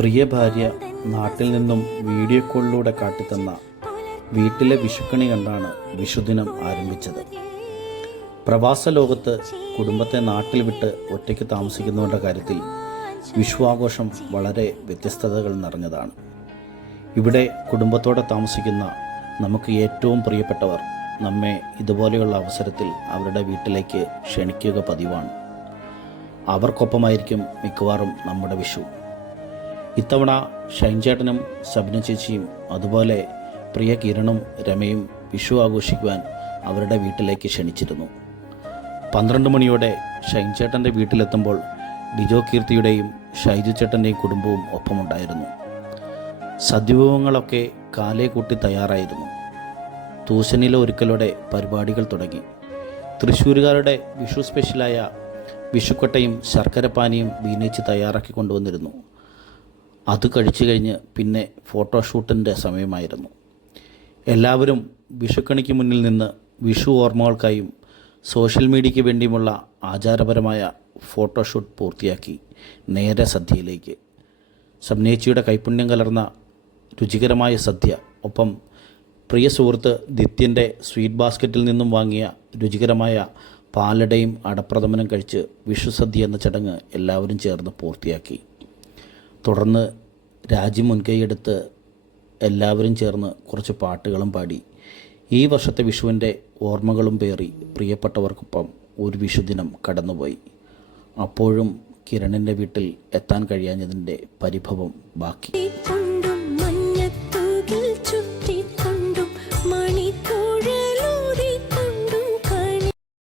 പ്രിയ ഭാര്യ നാട്ടിൽ നിന്നും വീഡിയോ കോളിലൂടെ കാട്ടിത്തന്ന വീട്ടിലെ വിഷുക്കണി കണ്ടാണ് വിഷുദിനം ആരംഭിച്ചത്. പ്രവാസ ലോകത്ത് കുടുംബത്തെ നാട്ടിൽ വിട്ട് ഒറ്റയ്ക്ക് താമസിക്കുന്നവരുടെ കാര്യത്തിൽ വിഷു ആഘോഷം വളരെ വ്യത്യസ്തതകൾ നിറഞ്ഞതാണ്. ഇവിടെ കുടുംബത്തോടെ താമസിക്കുന്ന നമുക്ക് ഏറ്റവും പ്രിയപ്പെട്ടവർ നമ്മെ ഇതുപോലെയുള്ള അവസരത്തിൽ അവരുടെ വീട്ടിലേക്ക് ക്ഷണിക്കുക പതിവാണ്. അവർക്കൊപ്പമായിരിക്കും മിക്കവാറും നമ്മുടെ വിഷു. ഇത്തവണ ഷൈൻ ചേട്ടനും സബ്ന ചേച്ചിയും അതുപോലെ പ്രിയ കിരണും രമയും വിഷു ആഘോഷിക്കുവാൻ അവരുടെ വീട്ടിലേക്ക് ക്ഷണിച്ചിരുന്നു. 12 മണിയോടെ ഷൈൻ ചേട്ടൻ്റെ വീട്ടിലെത്തുമ്പോൾ ഡിജോ കീർത്തിയുടെയും ഷൈജു ചേട്ടൻ്റെയും കുടുംബവും ഒപ്പമുണ്ടായിരുന്നു. സദ്യവിഭവങ്ങളൊക്കെ കാലേ കൂട്ടി തയ്യാറായിരുന്നു. തൂശനില ഒരുക്കലോടെ പരിപാടികൾ തുടങ്ങി. തൃശ്ശൂരുകാരുടെ വിഷു സ്പെഷ്യലായ വിഷുക്കട്ടയും ശർക്കരപ്പാനിയും ബീനേച്ച് തയ്യാറാക്കി കൊണ്ടുവന്നിരുന്നു. അത് കഴിച്ചു കഴിഞ്ഞ് പിന്നെ ഫോട്ടോഷൂട്ടിൻ്റെ സമയമായിരുന്നു. എല്ലാവരും വിഷുക്കണിക്ക് മുന്നിൽ നിന്ന് വിഷു ഓർമ്മകൾക്കായും സോഷ്യൽ മീഡിയയ്ക്ക് വേണ്ടിയുമുള്ള ആചാരപരമായ ഫോട്ടോഷൂട്ട് പൂർത്തിയാക്കി നേരെ സദ്യയിലേക്ക്. സബ്നേച്ചിയുടെ കൈപുണ്യം കലർന്ന രുചികരമായ സദ്യ, ഒപ്പം പ്രിയ സുഹൃത്ത് ദിത്യൻ്റെ സ്വീറ്റ് ബാസ്ക്കറ്റിൽ നിന്നും വാങ്ങിയ രുചികരമായ പാലടയും അടപ്രഥമനും കഴിച്ച് വിഷു സദ്യ എന്ന ചടങ്ങ് എല്ലാവരും ചേർന്ന് പൂർത്തിയാക്കി. തുടർന്ന് രാജി മുൻകൈയെടുത്ത് എല്ലാവരും ചേർന്ന് കുറച്ച് പാട്ടുകളും പാടി ഈ വർഷത്തെ വിഷുവിൻ്റെ ഓർമ്മകളും പേറി പ്രിയപ്പെട്ടവർക്കൊപ്പം ഒരു വിഷുദിനം കടന്നുപോയി. അപ്പോഴും കിരണിൻ്റെ വീട്ടിൽ എത്താൻ കഴിയാഞ്ഞതിൻ്റെ പരിഭവം ബാക്കി.